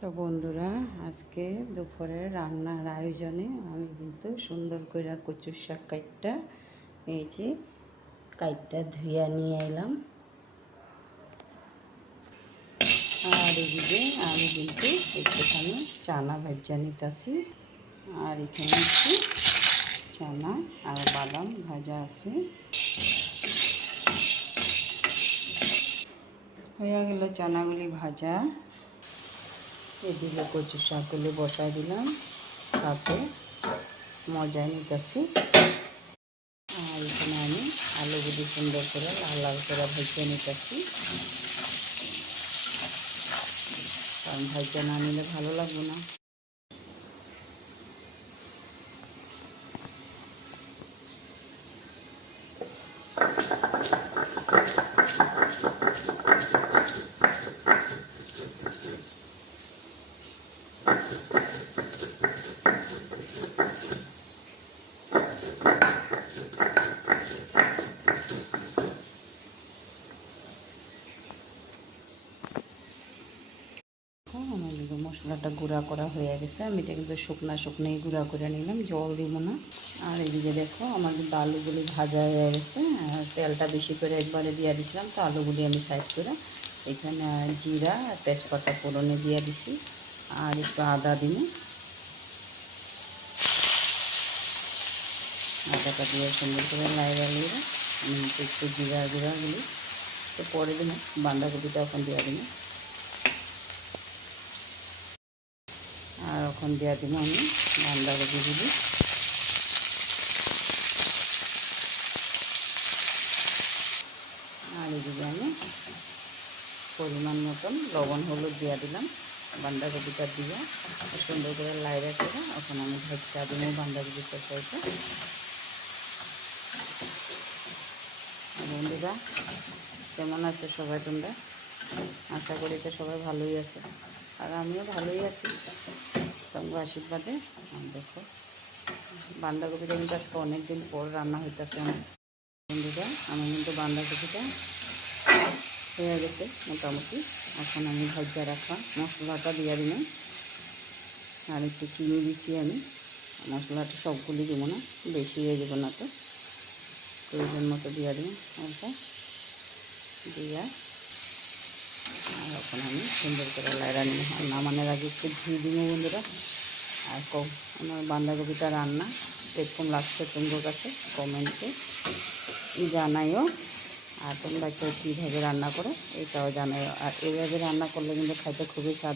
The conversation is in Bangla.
তো বন্ধুরা, আজকে দুপুরে রান্নার আয়োজনে আমি কিন্তু সুন্দর করে কচুর শাক কাইটটা এই যে কাইটটা ধুইয়া নিয়ে এলাম। আর এদিকে আমি কিন্তু একটুখানি চানা ভাজা নিতেছি। আর এখানে একটু চানা আর বাদাম ভাজা আছে। হয়ে গেল চানাগুলি ভাজা। এদিকে কচুর শাকগুলি বসাই দিলাম, তাতে মজা নিতেছি। আর এখানে আমি আলুগুলি সুন্দর করে লাল লাল করে ভেজে নিতেছি, কারণ ভাজা না নিলে ভালো লাগবে না। আমার কিন্তু মশলাটা গুঁড়া করা হয়ে গেছে। আমি এটা কিন্তু শুকনোই গুঁড়া করে নিলাম, জল দিব না। আর এদিকে দেখো আমার কিন্তু আলুগুলি ভাজা হয়ে গেছে। আর তেলটা বেশি করে একবারে দিয়ে দিয়েছিলাম, তো আলুগুলি আমি সাইড করে এখানে জিরা আর তেজপাতা ফোড়নে দিয়ে দিছি। আর একটু আদা দিন, আদাটা দিয়ে সুন্দর করে লাইড়া লিয়ে আমি একটু জিরাগুলি তো পরে দিন, বাঁধাকপিটা এখন দিয়ে দিন। আর এখন দিয়ে দিব আমি বাঁধাকপিগুলি। আর এদিকে আমি পরিমাণ মতন লবণ হলুদ দিয়ে দিলাম। বাঁধাকপিটা দিয়ে সুন্দর করে লাইড়া করে এখন আমি ভাজতে দিব বাঁধাকপিটা চাইতে। বন্ধুরা, কেমন আছে সবাই তোমরা? আশা করি তো সবাই ভালোই আছে, আর আমিও ভালোই আছি তোমার আশীর্বাদে। দেখো বাঁধাকপিটা কিন্তু আজকে অনেক দিন পর রান্না হইতেছে আমার। বন্ধুরা, আমি কিন্তু বাঁধাকপিটা হয়ে গেছে মোটামুটি। এখন আমি ভাজা রাখা মশলাটা দিয়ে দিলাম। আর একটু চিনি দিছি আমি। মশলাটা সবগুলি দেবো না, বেশি হয়ে যাবো না, তো প্রয়োজন মতো দিয়ে দিই অল্প দিয়ে। আর এখন আমি সুন্দর করে লাইড়া নিই। আর নামানোর আগে একটু ঘি দিব বন্ধুরা। আর আমার বাঁধাকপিটা রান্না এরকম লাগছে তোমার কাছে কমেন্টে জানাইও। আর তোমরা কেউ কীভাবে রান্না করো এটাও জানাইও। আর এইভাবে রান্না করলে কিন্তু খাইতে খুবই স্বাদ।